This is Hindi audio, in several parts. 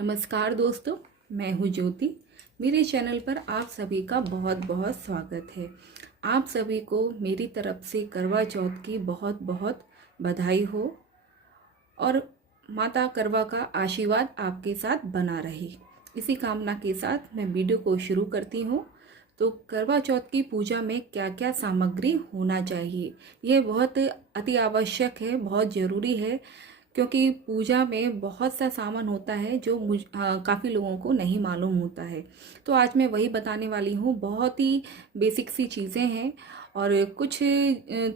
नमस्कार दोस्तों, मैं हूँ ज्योति। मेरे चैनल पर आप सभी का बहुत बहुत स्वागत है। आप सभी को मेरी तरफ से करवा चौथ की बहुत बहुत बधाई हो और माता करवा का आशीर्वाद आपके साथ बना रहे। इसी कामना के साथ मैं वीडियो को शुरू करती हूँ। तो करवा चौथ की पूजा में क्या क्या सामग्री होना चाहिए, ये बहुत अति आवश्यक है, बहुत ज़रूरी है, क्योंकि पूजा में बहुत सा सामान होता है जो काफ़ी लोगों को नहीं मालूम होता है। तो आज मैं वही बताने वाली हूँ। बहुत ही बेसिक सी चीज़ें हैं और कुछ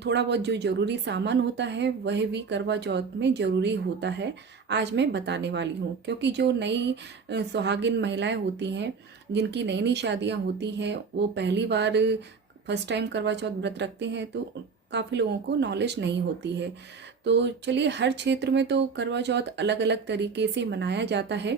थोड़ा बहुत जो ज़रूरी सामान होता है वह भी करवा चौथ में ज़रूरी होता है। आज मैं बताने वाली हूँ, क्योंकि जो नई सुहागिन महिलाएं होती हैं, जिनकी नई नई शादियाँ होती हैं, वो पहली बार फर्स्ट टाइम करवा चौथ व्रत रखते हैं, तो काफ़ी लोगों को नॉलेज नहीं होती है। तो चलिए, हर क्षेत्र में तो करवा चौथ अलग अलग तरीके से मनाया जाता है।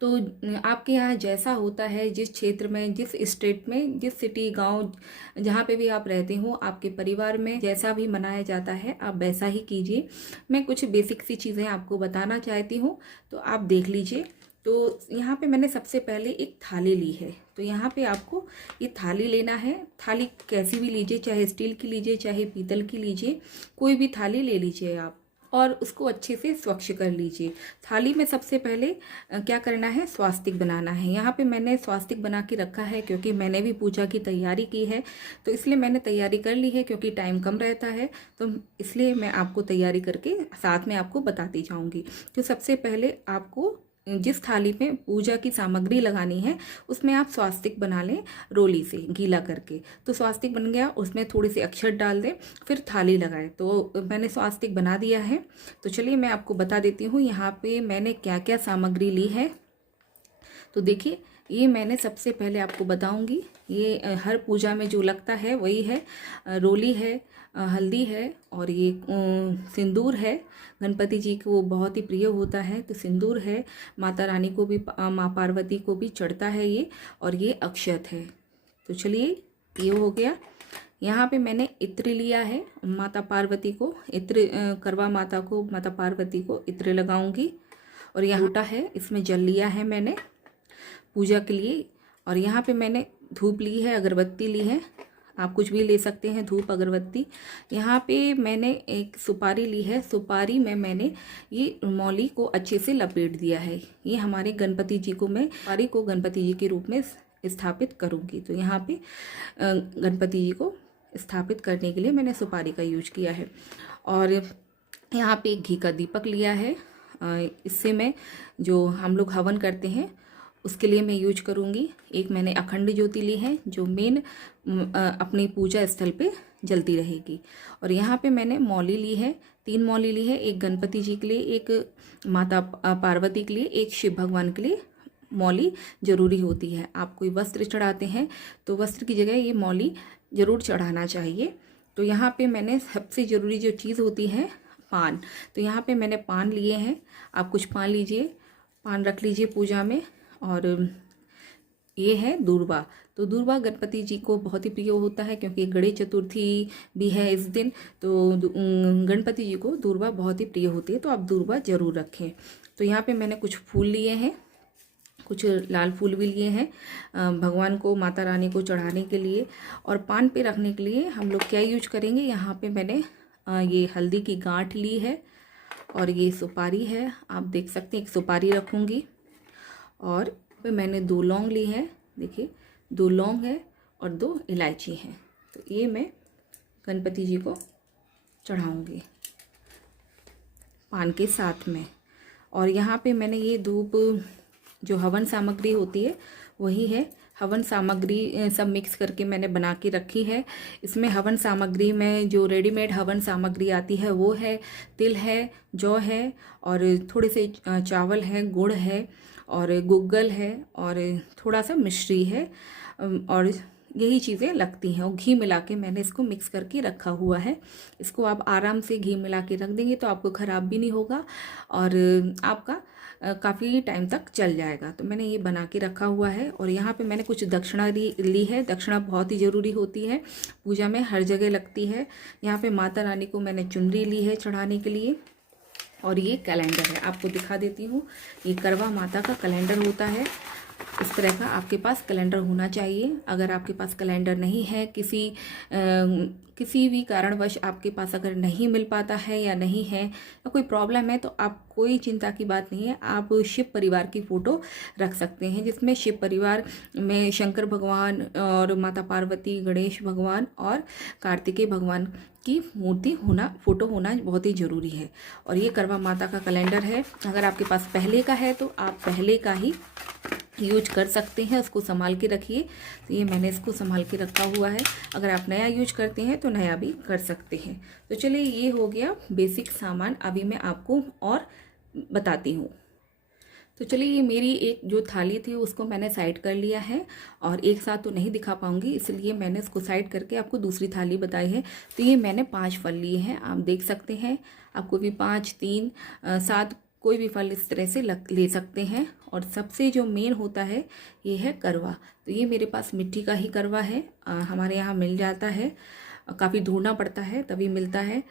तो आपके यहाँ जैसा होता है, जिस क्षेत्र में, जिस स्टेट में, जिस सिटी गांव जहाँ पे भी आप रहते हो, आपके परिवार में जैसा भी मनाया जाता है आप वैसा ही कीजिए। मैं कुछ बेसिक सी चीज़ें आपको बताना चाहती हूँ, तो आप देख लीजिए। तो यहाँ पे मैंने सबसे पहले एक थाली ली है। तो यहाँ पे आपको ये थाली लेना है। थाली कैसी भी लीजिए, चाहे स्टील की लीजिए, चाहे पीतल की लीजिए, कोई भी थाली ले लीजिए आप, और उसको अच्छे से स्वच्छ कर लीजिए। थाली में सबसे पहले क्या करना है, स्वास्तिक बनाना है। यहाँ पे मैंने स्वास्तिक बना के रखा है, क्योंकि मैंने भी पूजा की तैयारी की है, तो इसलिए मैंने तैयारी कर ली है, क्योंकि टाइम कम रहता है, तो इसलिए मैं आपको तैयारी करके साथ में आपको बताती जाऊँगी। तो सबसे पहले आपको जिस थाली में पूजा की सामग्री लगानी है उसमें आप स्वास्तिक बना लें, रोली से गीला करके। तो स्वास्तिक बन गया, उसमें थोड़े से अक्षत डाल दें, फिर थाली लगाएं। तो मैंने स्वास्तिक बना दिया है। तो चलिए मैं आपको बता देती हूँ यहाँ पे मैंने क्या क्या सामग्री ली है। तो देखिए, ये मैंने सबसे पहले आपको बताऊंगी, ये हर पूजा में जो लगता है वही है। रोली है, हल्दी है, और ये सिंदूर है। गणपति जी को बहुत ही प्रिय होता है, तो सिंदूर है। माता रानी को भी, माँ पार्वती को भी चढ़ता है ये, और ये अक्षत है। तो चलिए, ये हो गया। यहाँ पे मैंने इत्र लिया है। माता पार्वती को इत्र, करवा माता को, माता पार्वती को इत्र लगाऊंगी। और यहाँ लोटा है, इसमें जल लिया है मैंने पूजा के लिए। और यहाँ पे मैंने धूप ली है, अगरबत्ती ली है, आप कुछ भी ले सकते हैं, धूप अगरबत्ती। यहाँ पे मैंने एक सुपारी ली है। सुपारी में मैंने ये मौली को अच्छे से लपेट दिया है। ये हमारे गणपति जी को, मैं सुपारी को गणपति जी के रूप में स्थापित करूँगी। तो यहाँ पे गणपति जी को स्थापित करने के लिए मैंने सुपारी का यूज किया है। और यहाँ पे एक घी का दीपक लिया है। इससे मैं, जो हम लोग हवन करते हैं उसके लिए मैं यूज करूँगी। एक मैंने अखंड ज्योति ली है, जो मेन अपनी पूजा स्थल पे जलती रहेगी। और यहाँ पे मैंने मौली ली है, 3 मौली ली है। एक गणपति जी के लिए, एक माता पार्वती के लिए, एक शिव भगवान के लिए मौली जरूरी होती है। आप कोई वस्त्र चढ़ाते हैं तो वस्त्र की जगह ये मौली जरूर चढ़ाना चाहिए। तो यहाँ पे मैंने सबसे ज़रूरी जो चीज़ होती है, पान। तो यहाँ पे मैंने पान लिए हैं, आप कुछ पान लीजिए, पान रख लीजिए पूजा में। और ये है दूर्वा। तो दूर्वा गणपति जी को बहुत ही प्रिय होता है, क्योंकि गणेश चतुर्थी भी है इस दिन, तो गणपति जी को दूर्वा बहुत ही प्रिय होती है, तो आप दूर्वा जरूर रखें। तो यहाँ पे मैंने कुछ फूल लिए हैं, कुछ लाल फूल भी लिए हैं भगवान को, माता रानी को चढ़ाने के लिए। और पान पे रखने के लिए हम लोग क्या यूज करेंगे, यहाँ पे मैंने ये हल्दी की गांठ ली है, और ये सुपारी है, आप देख सकते हैं, एक सुपारी रखूँगी। और पे मैंने 2 लौंग ली है, देखिए 2 लौंग है और 2 इलायची हैं। तो ये मैं गणपति जी को चढ़ाऊँगी पान के साथ में। और यहाँ पे मैंने ये धूप, जो हवन सामग्री होती है वही है। हवन सामग्री सब मिक्स करके मैंने बना के रखी है। इसमें हवन सामग्री में जो रेडीमेड हवन सामग्री आती है वो है, तिल है, जौ है, और थोड़े से चावल है, गुड़ है, और गुग्गल है, और थोड़ा सा मिश्री है, और यही चीज़ें लगती हैं। और घी मिला के मैंने इसको मिक्स करके रखा हुआ है। इसको आप आराम से घी मिला के रख देंगे तो आपको ख़राब भी नहीं होगा, और आपका काफ़ी टाइम तक चल जाएगा। तो मैंने ये बना के रखा हुआ है। और यहाँ पे मैंने कुछ दक्षिणा ली है। दक्षिणा बहुत ही ज़रूरी होती है, पूजा में हर जगह लगती है। यहाँ पे माता रानी को मैंने चुनरी ली है चढ़ाने के लिए। और ये कैलेंडर है, आपको दिखा देती हूँ। ये करवा माता का कैलेंडर होता है। इस तरह का आपके पास कैलेंडर होना चाहिए। अगर आपके पास कैलेंडर नहीं है, किसी भी कारणवश आपके पास अगर नहीं मिल पाता है या नहीं है या कोई प्रॉब्लम है, तो आप कोई चिंता की बात नहीं है। आप शिव परिवार की फ़ोटो रख सकते हैं, जिसमें शिव परिवार में शंकर भगवान और माता पार्वती, गणेश भगवान और कार्तिकेय भगवान की फ़ोटो होना बहुत ही ज़रूरी है। और ये करवा माता का कैलेंडर है। अगर आपके पास पहले का है तो आप पहले का ही यूज कर सकते हैं, उसको संभाल के रखिए। तो ये मैंने इसको संभाल के रखा हुआ है। अगर आप नया यूज करते हैं तो नया भी कर सकते हैं। तो चलिए, ये हो गया बेसिक सामान। अभी मैं आपको और बताती हूँ। तो चलिए, ये मेरी एक जो थाली थी उसको मैंने साइड कर लिया है, और एक साथ तो नहीं दिखा पाऊंगी, इसलिए मैंने इसको साइड करके आपको दूसरी थाली बताई है। तो ये मैंने 5 फल लिए हैं, आप देख सकते हैं। आपको भी 5, 3, 7 कोई भी फल इस तरह से ले सकते हैं। और सबसे जो मेन होता है ये है करवा। तो ये मेरे पास मिट्टी का ही करवा है, हमारे यहाँ मिल जाता है। काफ़ी ढूंढना पड़ता है तभी मिलता है,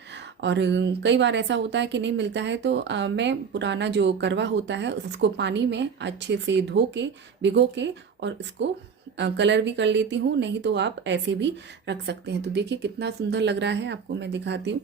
और कई बार ऐसा होता है कि नहीं मिलता है। तो मैं पुराना जो करवा होता है उसको पानी में अच्छे से धो के, भिगो के, और इसको कलर भी कर लेती हूँ। नहीं तो आप ऐसे भी रख सकते हैं। तो देखिए कितना सुंदर लग रहा है, आपको मैं दिखाती हूँ।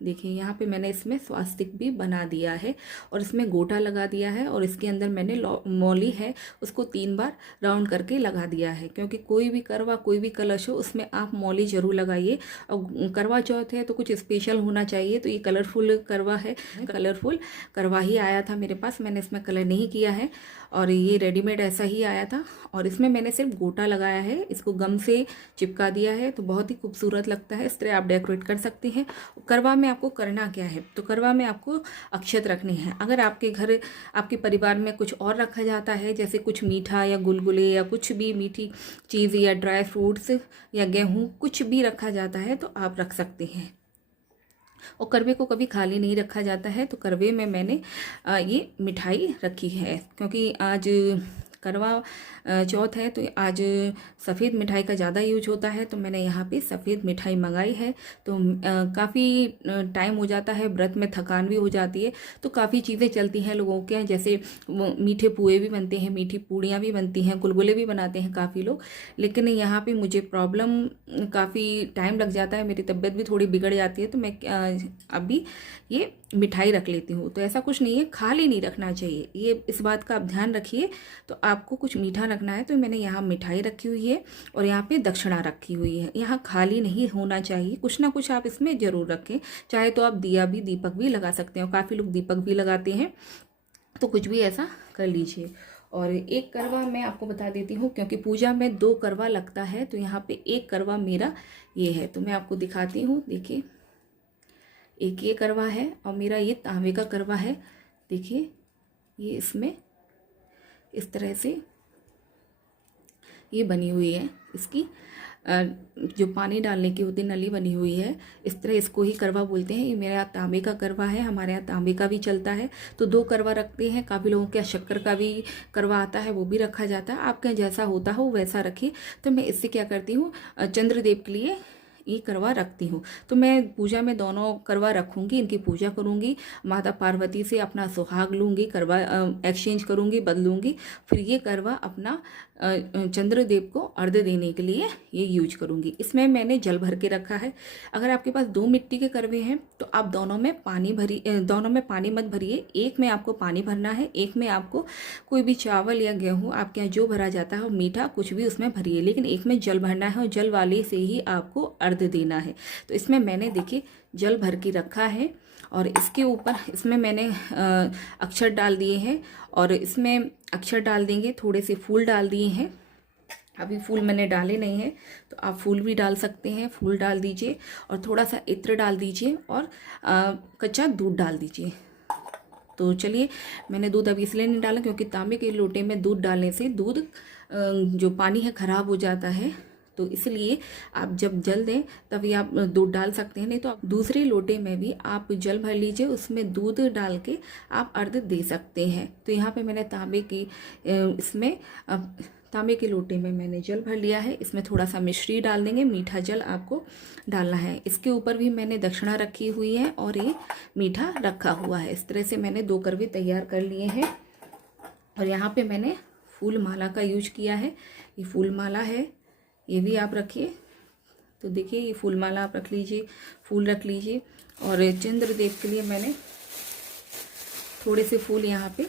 देखिए यहाँ पे मैंने इसमें स्वास्तिक भी बना दिया है, और इसमें गोटा लगा दिया है, और इसके अंदर मैंने मौली है उसको 3 बार राउंड करके लगा दिया है। क्योंकि कोई भी करवा, कोई भी कलश हो, उसमें आप मौली जरूर लगाइए। और करवा चौथ है तो कुछ स्पेशल होना चाहिए। तो ये कलरफुल करवा है, कलरफुल करवा ही आया था मेरे पास, मैंने इसमें कलर नहीं किया है, और ये रेडीमेड ऐसा ही आया था। और इसमें मैंने सिर्फ गोटा लगाया है, इसको गम से चिपका दिया है, तो बहुत ही खूबसूरत लगता है। इस तरह आप डेकोरेट कर सकते हैं। करवा में आपको करना क्या है, तो करवा में आपको अक्षत रखने हैं। अगर आपके घर, आपके परिवार में कुछ और रखा जाता है, जैसे कुछ मीठा या गुलगुले या कुछ भी मीठी चीज़ या ड्राई फ्रूट्स या गेहूँ, कुछ भी रखा जाता है तो आप रख सकते हैं। और करवे को कभी खाली नहीं रखा जाता है। तो करवे में मैंने ये मिठाई रखी है, क्योंकि आज करवा चौथ है, तो आज सफ़ेद मिठाई का ज़्यादा यूज होता है। तो मैंने यहाँ पे सफ़ेद मिठाई मंगाई है। तो काफ़ी टाइम हो जाता है, व्रत में थकान भी हो जाती है, तो काफ़ी चीज़ें चलती हैं लोगों के, जैसे मीठे पुए भी बनते हैं, मीठी पूड़ियाँ भी बनती हैं, गुलगुले भी बनाते हैं काफ़ी लोग। लेकिन यहाँ पे मुझे प्रॉब्लम, काफ़ी टाइम लग जाता है, मेरी तबीयत भी थोड़ी बिगड़ जाती है, तो मैं अभी ये मिठाई रख लेती हूँ। तो ऐसा कुछ नहीं है, खाली नहीं रखना चाहिए, ये इस बात का आप ध्यान रखिए। तो आपको कुछ मीठा रखना है, तो मैंने यहाँ मिठाई रखी हुई है, और यहाँ पे दक्षिणा रखी हुई है। यहाँ खाली नहीं होना चाहिए, कुछ ना कुछ आप इसमें ज़रूर रखें। चाहे तो आप दीपक भी लगा सकते हो, काफ़ी लोग दीपक भी लगाते हैं, तो कुछ भी ऐसा कर लीजिए। और एक करवा मैं आपको बता देती हूँ, क्योंकि पूजा में 2 करवा लगता है, तो यहाँ पे एक करवा मेरा ये है। तो मैं आपको दिखाती हूँ, देखिए एक ये करवा है, और मेरा ये तांबे का करवा है। देखिए ये इसमें इस तरह से ये बनी हुई है, इसकी जो पानी डालने की होती नली बनी हुई है, इस तरह इसको ही करवा बोलते हैं। ये मेरा तांबे का करवा है, हमारे यहाँ तांबे का भी चलता है, तो 2 करवा रखते हैं। काफ़ी लोगों के यहाँ शक्कर का भी करवा आता है, वो भी रखा जाता है। आपके यहाँ जैसा होता हो वैसा रखिए। तो मैं इससे क्या करती हूँ, चंद्रदेव के लिए ये करवा रखती हूँ। तो मैं पूजा में दोनों करवा रखूँगी, इनकी पूजा करूँगी, माता पार्वती से अपना सुहाग लूँगी, करवा एक्सचेंज करूँगी, बदलूँगी। फिर ये करवा अपना चंद्रदेव को अर्घ्य देने के लिए ये यूज करूँगी। इसमें मैंने जल भर के रखा है। अगर आपके पास 2 मिट्टी के करवे हैं तो आप दोनों में पानी मत भरिए। एक में आपको पानी भरना है, एक में आपको कोई भी चावल या गेहूँ आपके यहाँ जो भरा जाता है, मीठा कुछ भी उसमें भरिए, लेकिन एक में जल भरना है, और जल वाले से ही आपको अर्घ्य देना है। तो इसमें मैंने देखिए जल भर के रखा है, और इसके ऊपर इसमें मैंने अक्षर डाल दिए हैं, और इसमें अक्षर डाल देंगे, थोड़े से फूल डाल दिए हैं। अभी फूल मैंने डाले नहीं हैं, तो आप फूल भी डाल सकते हैं, फूल डाल दीजिए, और थोड़ा सा इत्र डाल दीजिए, और कच्चा दूध डाल दीजिए। तो चलिए, मैंने दूध अभी इसलिए नहीं डाला क्योंकि तांबे के लोटे में दूध डालने से दूध जो पानी है ख़राब हो जाता है, तो इसलिए आप जब जल दें तभी आप दूध डाल सकते हैं। नहीं तो आप दूसरे लोटे में भी आप जल भर लीजिए, उसमें दूध डाल के आप अर्घ्य दे सकते हैं। तो यहाँ पे मैंने तांबे की इसमें तांबे के लोटे में मैंने जल भर लिया है। इसमें थोड़ा सा मिश्री डाल देंगे, मीठा जल आपको डालना है। इसके ऊपर भी मैंने दक्षिणा रखी हुई है और ये मीठा रखा हुआ है। इस तरह से मैंने 2 करवे तैयार कर लिए हैं। और यहाँ पे मैंने फूल माला का यूज किया है। ये फूल माला है, ये भी आप रखिए। तो देखिए ये फूल माला आप रख लीजिए, फूल रख लीजिए। और चंद्रदेव के लिए मैंने थोड़े से फूल यहाँ पे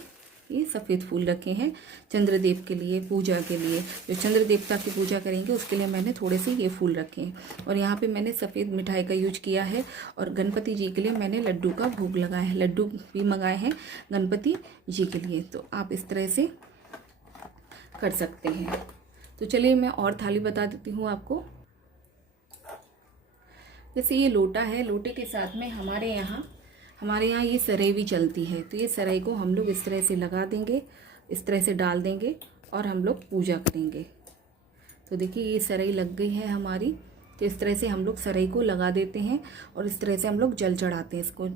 ये सफ़ेद फूल रखे हैं चंद्रदेव के लिए, पूजा के लिए। जो चंद्र देवता की पूजा करेंगे उसके लिए मैंने थोड़े से ये फूल रखे हैं। और यहाँ पे मैंने सफ़ेद मिठाई का यूज किया है। और गणपति जी के लिए मैंने लड्डू का भोग लगाया है, लड्डू भी मंगाए हैं गणपति जी के लिए। तो आप इस तरह से कर सकते हैं। तो चलिए मैं और थाली बता देती हूँ आपको। जैसे ये लोटा है, लोटे के साथ में हमारे यहाँ ये सराय भी चलती है। तो ये सराय को हम लोग इस तरह से लगा देंगे, इस तरह से डाल देंगे और हम लोग पूजा करेंगे। तो देखिए ये सराय लग गई है हमारी। तो इस तरह से हम लोग सराय को लगा देते हैं और इस तरह से हम लोग जल चढ़ाते हैं। इसको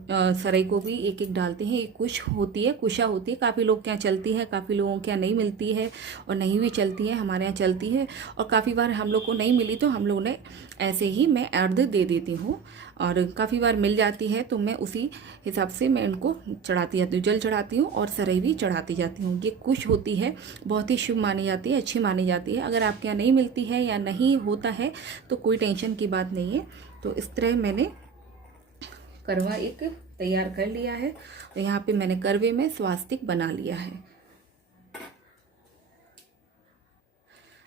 सराय को भी एक एक डालते हैं। एक कुश होती है, कुशा होती है, काफ़ी लोग क्या चलती है, काफ़ी लोगों क्या नहीं मिलती है और नहीं भी चलती है। हमारे यहाँ चलती है और काफ़ी बार हम लोग को नहीं मिली तो हम लोग ने ऐसे ही मैं अर्ध दे देती हूँ। और काफ़ी बार मिल जाती है तो मैं उसी हिसाब से मैं उनको चढ़ाती जाती हूँ, जल चढ़ाती हूँ और सराय भी चढ़ाती जाती हूँ। ये कुश होती है, बहुत ही शुभ मानी जाती है, अच्छी मानी जाती है। अगर आपके यहाँ नहीं मिलती है या नहीं होता है तो कोई टेंशन की बात नहीं है। तो इस तरह मैंने करवा एक तैयार कर लिया है और यहाँ पे मैंने करवे में स्वास्तिक बना लिया है।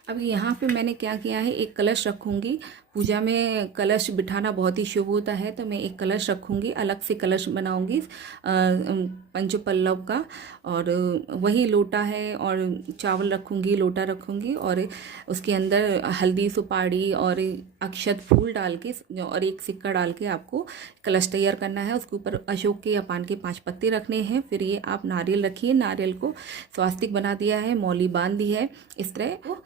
अब यहाँ पे मैंने क्या किया है, एक कलश रखूँगी। पूजा में कलश बिठाना बहुत ही शुभ होता है, तो मैं एक कलश रखूँगी, अलग से कलश बनाऊँगी पंचपल्लव का। और वही लोटा है और चावल रखूँगी, लोटा रखूँगी और उसके अंदर हल्दी, सुपारी और अक्षत फूल डाल के और एक सिक्का डाल के आपको कलश तैयार करना है। उसके ऊपर अशोक के या पान के 5 पत्ते रखने हैं। फिर ये आप नारियल रखिए, नारियल को स्वास्तिक बना दिया है, मौली बांध दी है। इस तरह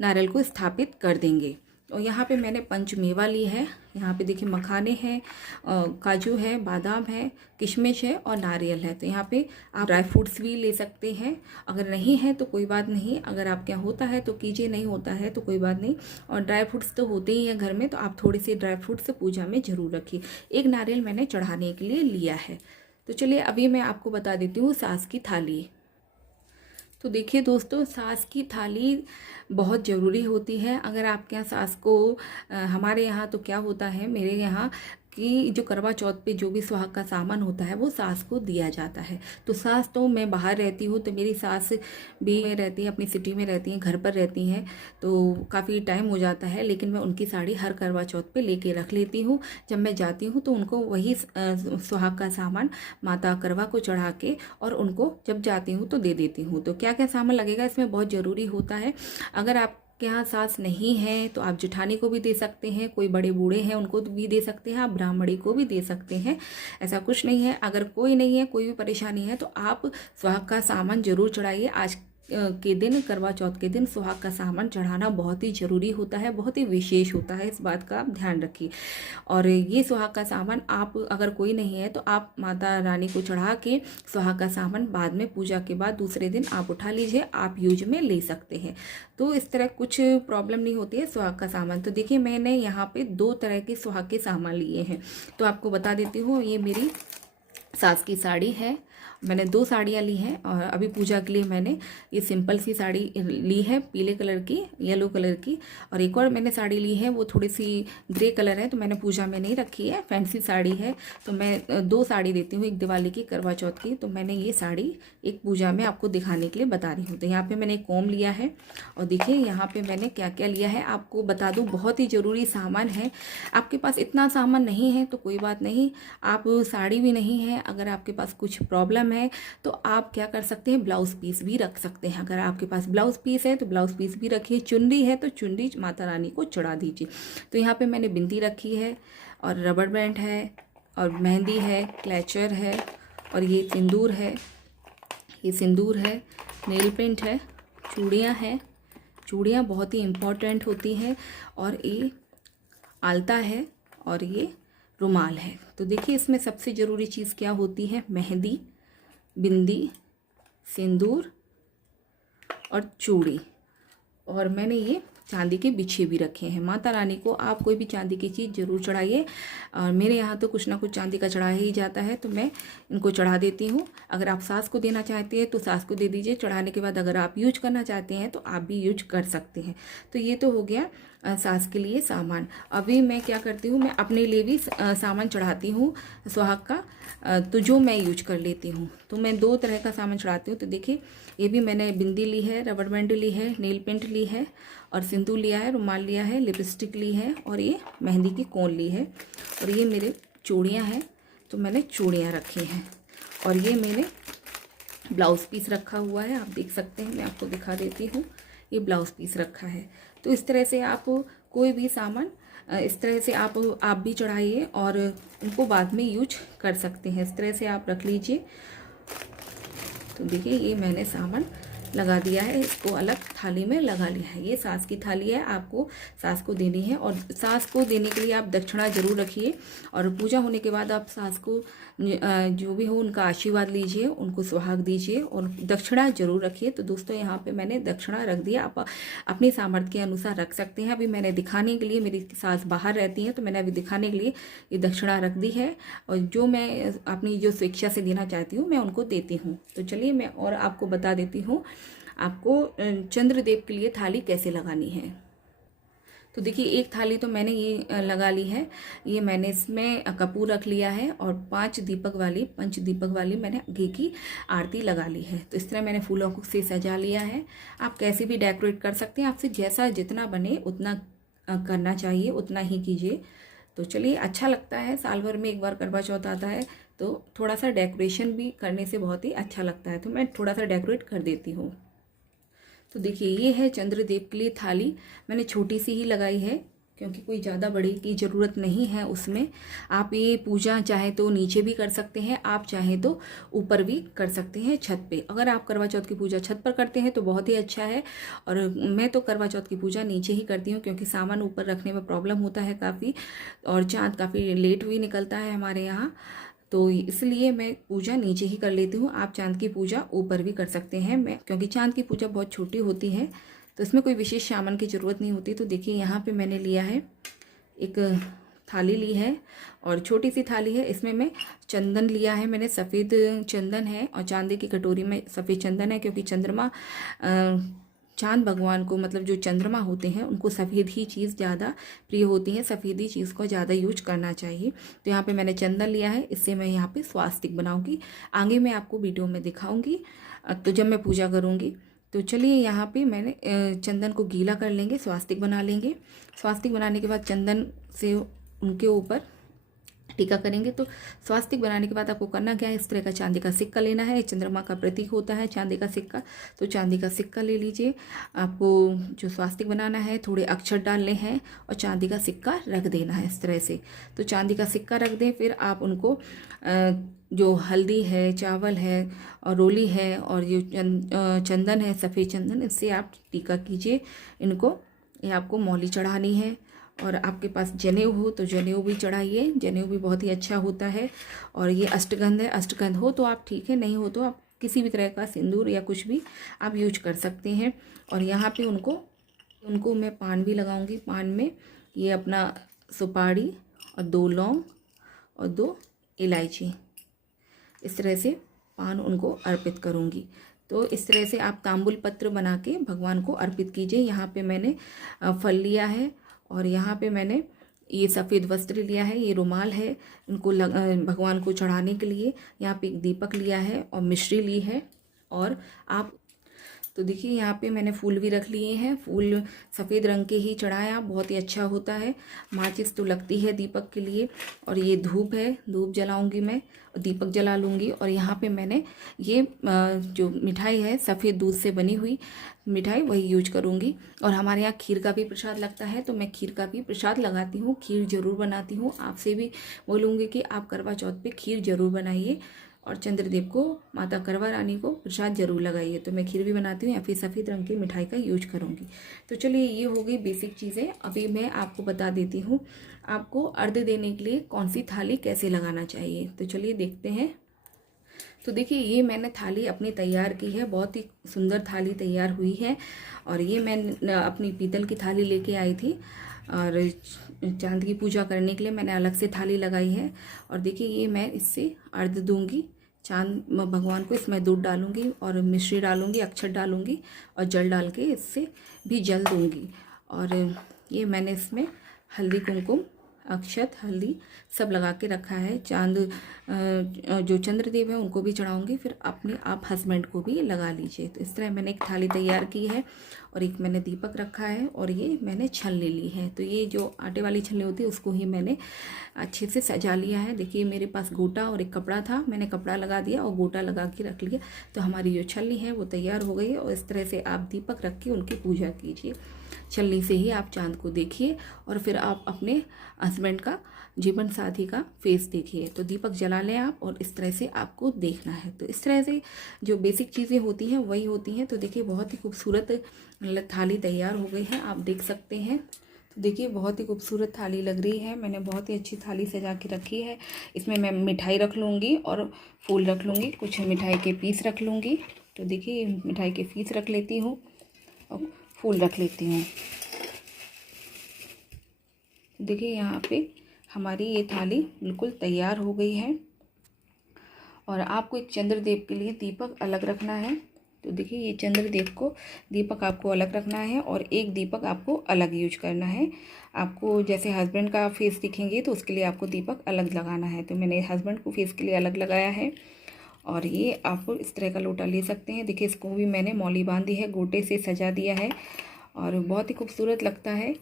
नारियल को स्थापित कर देंगे। और यहाँ पे मैंने पंचमेवा ली है। यहाँ पे देखिए मखाने हैं, काजू है, बादाम है, किशमिश है और नारियल है। तो यहाँ पे आप ड्राई फ्रूट्स भी ले सकते हैं। अगर नहीं है तो कोई बात नहीं, अगर आपके यहाँ होता है तो कीजिए, नहीं होता है तो कोई बात नहीं। और ड्राई फ्रूट्स तो होते ही हैं घर में, तो आप थोड़े से ड्राई फ्रूट्स पूजा में ज़रूर रखिए। एक नारियल मैंने चढ़ाने के लिए लिया है। तो चलिए अभी मैं आपको बता देती हूँ सास की थाली। तो देखिए दोस्तों, सास की थाली बहुत ज़रूरी होती है। अगर आपके यहाँ सास को हमारे यहाँ तो क्या होता है, मेरे यहाँ कि जो करवा चौथ पे जो भी सुहाग का सामान होता है वो सास को दिया जाता है। तो सास तो मैं बाहर रहती हूँ, तो मेरी सास भी में रहती है, अपनी सिटी में रहती हैं, घर पर रहती हैं, तो काफ़ी टाइम हो जाता है। लेकिन मैं उनकी साड़ी हर करवा चौथ पे लेके रख लेती हूँ। जब मैं जाती हूँ तो उनको वही सुहाग का सामान माता करवा को चढ़ा के और उनको जब जाती हूँ तो दे देती हूँ। तो क्या क्या सामान लगेगा इसमें बहुत ज़रूरी होता है। अगर आप के यहाँ सास नहीं है तो आप जेठानी को भी दे सकते हैं, कोई बड़े बूढ़े हैं उनको भी दे सकते हैं, आप ब्राह्मणी को भी दे सकते हैं, ऐसा कुछ नहीं है। अगर कोई नहीं है, कोई भी परेशानी है तो आप सुहाग का सामान जरूर चढ़ाइए। आज के दिन, करवा चौथ के दिन सुहाग का सामान चढ़ाना बहुत ही ज़रूरी होता है, बहुत ही विशेष होता है, इस बात का आप ध्यान रखिए। और ये सुहाग का सामान आप अगर कोई नहीं है तो आप माता रानी को चढ़ा के सुहाग का सामान बाद में पूजा के बाद दूसरे दिन आप उठा लीजिए, आप यूज में ले सकते हैं। तो इस तरह कुछ प्रॉब्लम नहीं होती है सुहाग का सामान। तो देखिए मैंने यहाँ पे 2 तरह के सुहाग के सामान लिए हैं, तो आपको बता देती हूँ। ये मेरी सास की साड़ी है, मैंने 2 साड़ियाँ ली हैं। और अभी पूजा के लिए मैंने ये सिंपल सी साड़ी ली है, पीले कलर की, येलो कलर की। और एक और मैंने साड़ी ली है, वो थोड़ी सी ग्रे कलर है, तो मैंने पूजा में नहीं रखी है, फैंसी साड़ी है। तो मैं 2 साड़ी देती हूँ, एक दिवाली की, करवा चौथ की। तो मैंने ये साड़ी एक पूजा में आपको दिखाने के लिए बता रही हूँ। तो यहाँ पर मैंने कोम लिया है और देखिए यहाँ पर मैंने क्या क्या लिया है आपको बता दूँ। बहुत ही ज़रूरी सामान है। आपके पास इतना सामान नहीं है तो कोई बात नहीं, आप साड़ी भी नहीं है, अगर आपके पास कुछ प्रॉब्लम है तो आप क्या कर सकते हैं, ब्लाउज पीस भी रख सकते हैं। अगर आपके पास ब्लाउज पीस है तो ब्लाउज पीस भी रखिए, चुनरी है तो चुनरी माता रानी को चढ़ा दीजिए। तो यहाँ पे मैंने बिंदी रखी है और रबड़ बैंड है और मेहंदी है, क्लैचर है और ये सिंदूर है, ये सिंदूर है, नेल पेंट है, चूड़ियाँ हैं, चूड़ियाँ बहुत ही इम्पॉर्टेंट होती हैं, और ये आलता है और ये रुमाल है। तो देखिए इसमें सबसे ज़रूरी चीज़ क्या होती है, मेहंदी, बिंदी, सिंदूर और चूड़ी। और मैंने ये चांदी के बिछे भी रखे हैं। माता रानी को आप कोई भी चांदी की चीज़ ज़रूर चढ़ाइए, और मेरे यहाँ तो कुछ ना कुछ चांदी का चढ़ाया ही जाता है, तो मैं इनको चढ़ा देती हूँ। अगर आप सास को देना चाहते हैं तो सास को दे दीजिए चढ़ाने के बाद, अगर आप यूज करना चाहते हैं तो आप भी यूज कर सकते हैं। तो ये तो हो गया सास के लिए सामान। अभी मैं क्या करती हूँ, मैं अपने लिए भी सामान चढ़ाती हूँ सुहाग का, तो जो मैं यूज कर लेती हूँ। तो मैं 2 तरह का सामान चढ़ाती हूँ। तो देखिए, ये भी मैंने बिंदी ली है, रबड़ बैंड ली है, नेल पेंट ली है, और सिंदूर लिया है, रुमाल लिया है, लिपस्टिक ली है, और ये मेहंदी की कोन ली है, और ये मेरे चूड़ियाँ हैं, तो मैंने चूड़ियाँ रखी हैं, और ये मैंने ब्लाउज़ पीस रखा हुआ है। आप देख सकते हैं, मैं आपको दिखा देती हूँ, ये ब्लाउज़ पीस रखा है। तो इस तरह से आप कोई भी सामान इस तरह से आप भी चढ़ाइए और उनको बाद में यूज कर सकते हैं। इस तरह से आप रख लीजिए। तो देखिए, ये मैंने सामान लगा दिया है, इसको अलग थाली में लगा लिया है। ये सास की थाली है, आपको सास को देनी है, और सास को देने के लिए आप दक्षिणा जरूर रखिए। और पूजा होने के बाद आप सास को जो भी हो उनका आशीर्वाद लीजिए, उनको सुहाग दीजिए, और दक्षिणा जरूर रखिए। तो दोस्तों, यहाँ पे मैंने दक्षिणा रख दिया, आप अपने सामर्थ्य के अनुसार रख सकते हैं। अभी मैंने दिखाने के लिए, मेरी सास बाहर रहती हैं, तो मैंने अभी दिखाने के लिए ये दक्षिणा रख दी है, और जो मैं अपनी जो स्वेच्छा से देना चाहती हूँ मैं उनको देती हूँ। तो चलिए, मैं और आपको बता देती हूँ आपको चंद्रदेव के लिए थाली कैसे लगानी है। तो देखिए, एक थाली तो मैंने ये लगा ली है। ये मैंने इसमें कपूर रख लिया है, और 5 दीपक वाली, पंच दीपक वाली मैंने घी की आरती लगा ली है। तो इस तरह मैंने फूलों को से सजा लिया है। आप कैसे भी डेकोरेट कर सकते हैं, आपसे जैसा जितना बने उतना करना चाहिए, उतना ही कीजिए। तो चलिए, अच्छा लगता है, साल भर में एक बार करवा चौथ आता है, तो थोड़ा सा डेकोरेशन भी करने से बहुत ही अच्छा लगता है। तो मैं थोड़ा सा डेकोरेट कर देती हूँ। तो देखिए, ये है चंद्रदेव के लिए थाली। मैंने छोटी सी ही लगाई है, क्योंकि कोई ज़्यादा बड़ी की ज़रूरत नहीं है उसमें। आप ये पूजा चाहे तो नीचे भी कर सकते हैं, आप चाहे तो ऊपर भी कर सकते हैं, छत पे। अगर आप करवा चौथ की पूजा छत पर करते हैं तो बहुत ही अच्छा है, और मैं तो करवा चौथ की पूजा नीचे ही करती हूँ, क्योंकि सामान ऊपर रखने में प्रॉब्लम होता है काफ़ी, और चाँद काफ़ी लेट भी निकलता है हमारे यहाँ, तो इसलिए मैं पूजा नीचे ही कर लेती हूँ। आप चांद की पूजा ऊपर भी कर सकते हैं, मैं क्योंकि चांद की पूजा बहुत छोटी होती है, तो इसमें कोई विशेष सामान की ज़रूरत नहीं होती। तो देखिए, यहाँ पे मैंने लिया है, एक थाली ली है, और छोटी सी थाली है, इसमें मैं चंदन लिया है, मैंने सफ़ेद चंदन है, और चांदी की कटोरी में सफ़ेद चंदन है, क्योंकि चंद्रमा चांद भगवान को, मतलब जो चंद्रमा होते हैं उनको सफ़ेद ही चीज़ ज़्यादा प्रिय होती है, सफ़ेद ही चीज़ को ज़्यादा यूज करना चाहिए। तो यहाँ पे मैंने चंदन लिया है, इससे मैं यहाँ पे स्वास्तिक बनाऊंगी, आगे मैं आपको वीडियो में दिखाऊंगी, तो जब मैं पूजा करूँगी। तो चलिए, यहाँ पे मैंने चंदन को गीला कर लेंगे, स्वास्तिक बना लेंगे। स्वास्तिक बनाने के बाद चंदन से उनके ऊपर टीका करेंगे। तो स्वास्तिक बनाने के बाद आपको करना क्या है, इस तरह का चांदी का सिक्का लेना है, चंद्रमा का प्रतीक होता है चांदी का सिक्का, तो चांदी का सिक्का ले लीजिए। आपको जो स्वास्तिक बनाना है, थोड़े अक्षर डालने हैं, और चांदी का सिक्का रख देना है इस तरह से। तो चांदी का सिक्का रख दें, फिर आप उनको जो हल्दी है, चावल है, और रोली है, और जो चंदन है, सफ़ेद चंदन, इससे आप टीका कीजिए इनको। ये आपको मौली चढ़ानी है, और आपके पास जनेऊ हो तो जनेऊ भी चढ़ाइए, जनेऊ भी बहुत ही अच्छा होता है। और ये अष्टगंध है, अष्टगंध हो तो आप ठीक है, नहीं हो तो आप किसी भी तरह का सिंदूर या कुछ भी आप यूज कर सकते हैं। और यहाँ पे उनको मैं पान भी लगाऊंगी। पान में ये अपना सुपारी, और 2 लौंग, और 2 इलायची, इस तरह से पान उनको अर्पित करूँगी। तो इस तरह से आप तांबुल पत्र बना के भगवान को अर्पित कीजिए। यहाँ पे मैंने फल लिया है, और यहाँ पे मैंने ये सफ़ेद वस्त्र लिया है, ये रुमाल है, उनको भगवान को चढ़ाने के लिए। यहाँ पे एक दीपक लिया है, और मिश्री ली है, और आप तो देखिए, यहाँ पे मैंने फूल भी रख लिए हैं। फूल सफ़ेद रंग के ही चढ़ाया, बहुत ही अच्छा होता है। माचिस तो लगती है दीपक के लिए, और ये धूप है, धूप जलाऊंगी मैं, और दीपक जला लूँगी। और यहाँ पे मैंने ये जो मिठाई है, सफ़ेद दूध से बनी हुई मिठाई, वही यूज करूँगी। और हमारे यहाँ खीर का भी प्रसाद लगता है, तो मैं खीर का भी प्रसाद लगाती हूँ, खीर ज़रूर बनाती हूँ। आपसे भी बोलूँगी कि आप करवा चौथ पे खीर ज़रूर बनाइए, और चंद्रदेव को, माता करवा रानी को प्रसाद जरूर लगाइए। तो मैं खीर भी बनाती हूँ, या फिर सफ़ेद रंग की मिठाई का यूज करूँगी। तो चलिए, ये हो गई बेसिक चीज़ें। अभी मैं आपको बता देती हूँ आपको अर्घ्य देने के लिए कौन सी थाली कैसे लगाना चाहिए। तो चलिए देखते हैं। तो देखिए ये मैंने थाली अपनी तैयार की है, बहुत ही सुंदर थाली तैयार हुई है। और ये मैं अपनी पीतल की थाली लेके आई थी और चांद की पूजा करने के लिए मैंने अलग से थाली लगाई है। और देखिए ये मैं इससे अर्घ दूंगी चांद भगवान को। इसमें दूध डालूंगी और मिश्री डालूंगी, अक्षत डालूंगी और जल डाल के इससे भी जल दूंगी। और ये मैंने इसमें हल्दी कुमकुम अक्षत हल्दी सब लगा के रखा है। चांद जो चंद्रदेव है उनको भी चढ़ाऊंगी, फिर अपने आप हस्बैंड को भी लगा लीजिए। तो इस तरह मैंने एक थाली तैयार की है और एक मैंने दीपक रखा है और ये मैंने छलनी ली है। तो ये जो आटे वाली छलनी होती है उसको ही मैंने अच्छे से सजा लिया है। देखिए मेरे पास गोटा और एक कपड़ा था, मैंने कपड़ा लगा दिया और गोटा लगा के रख लिया। तो हमारी जो छलनी है वो तैयार हो गई है। और इस तरह से आप दीपक रख के उनकी पूजा कीजिए। छलनी से ही आप चांद को देखिए और फिर आप अपने हस्बैंड का, जीवन साथी का फेस देखिए। तो दीपक जला लें आप और इस तरह से आपको देखना है। तो इस तरह से जो बेसिक चीज़ें होती हैं वही होती हैं। तो देखिए बहुत ही खूबसूरत थाली तैयार हो गई है, आप देख सकते हैं। तो देखिए बहुत ही खूबसूरत थाली लग रही है, मैंने बहुत ही अच्छी थाली सजा के रखी है। इसमें मैं मिठाई रख लूँगी और फूल रख लूँगी, कुछ मिठाई के पीस रख लूँगी। तो देखिए मिठाई के पीस रख लेती हूँ और फूल रख लेती हूँ। देखिए यहाँ पे हमारी ये थाली बिल्कुल तैयार हो गई है। और आपको एक चंद्रदेव के लिए दीपक अलग रखना है। तो देखिए ये चंद्रदेव को दीपक आपको अलग रखना है और एक दीपक आपको अलग यूज करना है। आपको जैसे हस्बैंड का फेस दिखेंगे तो उसके लिए आपको दीपक अलग लगाना है। तो मैंने हस्बैंड को फेस के लिए अलग लगाया है। और ये आप इस तरह का लोटा ले सकते हैं। देखिए इसको भी मैंने मौली बांधी है, गोटे से सजा दिया है और बहुत ही खूबसूरत लगता है।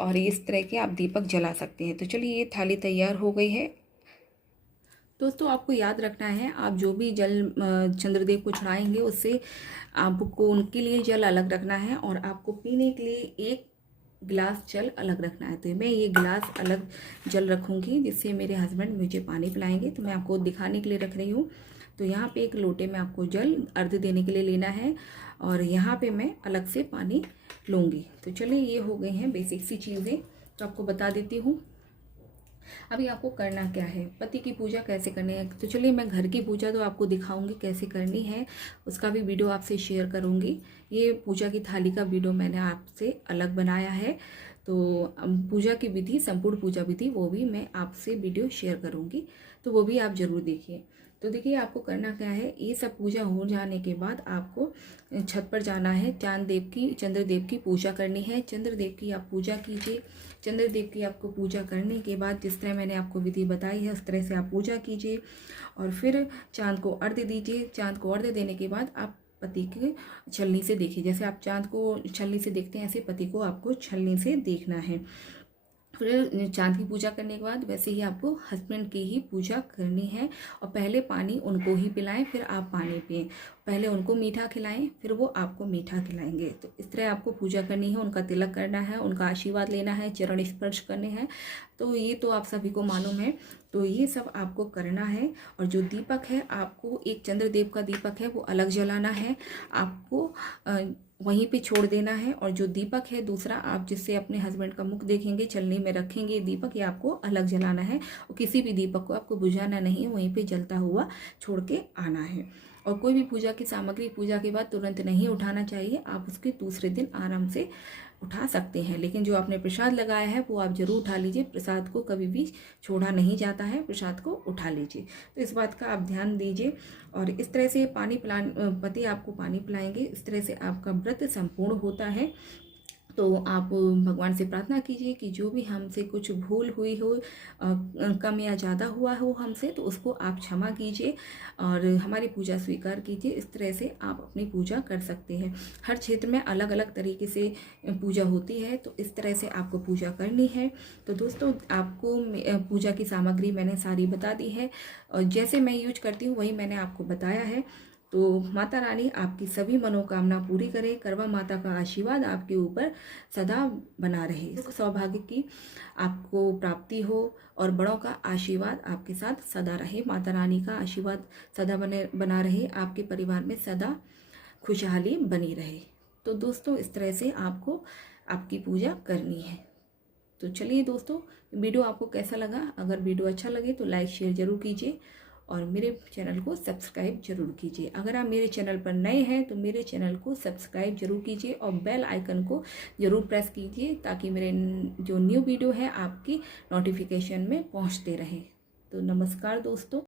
और इस तरह के आप दीपक जला सकते हैं। तो चलिए ये थाली तैयार हो गई है। दोस्तों आपको याद रखना है, आप जो भी जल चंद्रदेव को चढ़ाएंगे उससे आपको उनके लिए जल अलग रखना है और आपको पीने के लिए एक गिलास जल अलग रखना है। तो मैं ये गिलास अलग जल रखूँगी जिससे मेरे हस्बैंड मुझे पानी पिलाएंगे। तो मैं आपको दिखाने के लिए रख रही हूँ। तो यहाँ पे एक लोटे में आपको जल अर्घ देने के लिए लेना है और यहाँ पे मैं अलग से पानी लूँगी। तो चलिए ये हो गई हैं बेसिक सी चीज़ें, तो आपको बता देती हूँ। अभी आपको करना क्या है, पति की पूजा कैसे करनी है। तो चलिए मैं घर की पूजा तो आपको दिखाऊंगी कैसे करनी है, उसका भी वीडियो आपसे शेयर करूंगी। ये पूजा की थाली का वीडियो मैंने आपसे अलग बनाया है। तो पूजा की विधि, संपूर्ण पूजा विधि, वो भी मैं आपसे वीडियो शेयर करूंगी, तो वो भी आप ज़रूर देखिए। तो देखिए आपको करना क्या है, ये सब पूजा हो जाने के बाद आपको छत पर जाना है। चंद्रदेव की पूजा करनी है। चंद्रदेव की आप पूजा कीजिए। चंद्रदेव की आपको पूजा करने के बाद जिस तरह मैंने आपको विधि बताई है उस तरह से आप पूजा कीजिए और फिर चांद को अर्घ दीजिए। चांद को अर्घ देने के बाद आप पति के छलनी से देखिए। जैसे आप चांद को छलनी से देखते हैं ऐसे पति को आपको छलनी से देखना है। फिर चांद की पूजा करने के बाद वैसे ही आपको हस्बैंड की ही पूजा करनी है और पहले पानी उनको ही पिलाएं, फिर आप पानी पिएं। पहले उनको मीठा खिलाएं, फिर वो आपको मीठा खिलाएंगे। तो इस तरह आपको पूजा करनी है, उनका तिलक करना है, उनका आशीर्वाद लेना है, चरण स्पर्श करने हैं। तो ये तो आप सभी को मालूम है। तो ये सब आपको करना है। और जो दीपक है, आपको एक चंद्रदेव का दीपक है वो अलग जलाना है, आपको वहीं पे छोड़ देना है। और जो दीपक है दूसरा, आप जिससे अपने हस्बैंड का मुख देखेंगे, छलनी में रखेंगे दीपक, ये आपको अलग जलाना है। और किसी भी दीपक को आपको बुझाना नहीं है, वहीं पे जलता हुआ छोड़ के आना है। और कोई भी पूजा की सामग्री पूजा के बाद तुरंत नहीं उठाना चाहिए, आप उसके दूसरे दिन आराम से उठा सकते हैं। लेकिन जो आपने प्रसाद लगाया है वो आप जरूर उठा लीजिए। प्रसाद को कभी भी छोड़ा नहीं जाता है, प्रसाद को उठा लीजिए। तो इस बात का आप ध्यान दीजिए। और इस तरह से पति आपको पानी पिलाएंगे, इस तरह से आपका व्रत संपूर्ण होता है। तो आप भगवान से प्रार्थना कीजिए कि जो भी हमसे कुछ भूल हुई हो, कम या ज़्यादा हुआ हो हमसे, तो उसको आप क्षमा कीजिए और हमारी पूजा स्वीकार कीजिए। इस तरह से आप अपनी पूजा कर सकते हैं। हर क्षेत्र में अलग अलग तरीके से पूजा होती है, तो इस तरह से आपको पूजा करनी है। तो दोस्तों आपको पूजा की सामग्री मैंने सारी बता दी है और जैसे मैं यूज करती हूँ वही मैंने आपको बताया है। तो माता रानी आपकी सभी मनोकामना पूरी करे, करवा माता का आशीर्वाद आपके ऊपर सदा बना रहे, सौभाग्य की आपको प्राप्ति हो और बड़ों का आशीर्वाद आपके साथ सदा रहे। माता रानी का आशीर्वाद सदा बना रहे, आपके परिवार में सदा खुशहाली बनी रहे। तो दोस्तों इस तरह से आपको आपकी पूजा करनी है। तो चलिए दोस्तों, वीडियो आपको कैसा लगा? अगर वीडियो अच्छा लगे तो लाइक शेयर जरूर कीजिए और मेरे चैनल को सब्सक्राइब जरूर कीजिए। अगर आप मेरे चैनल पर नए हैं तो मेरे चैनल को सब्सक्राइब जरूर कीजिए और बेल आइकन को जरूर प्रेस कीजिए ताकि मेरे जो न्यू वीडियो है आपकी नोटिफिकेशन में पहुंचते रहे। तो नमस्कार दोस्तों।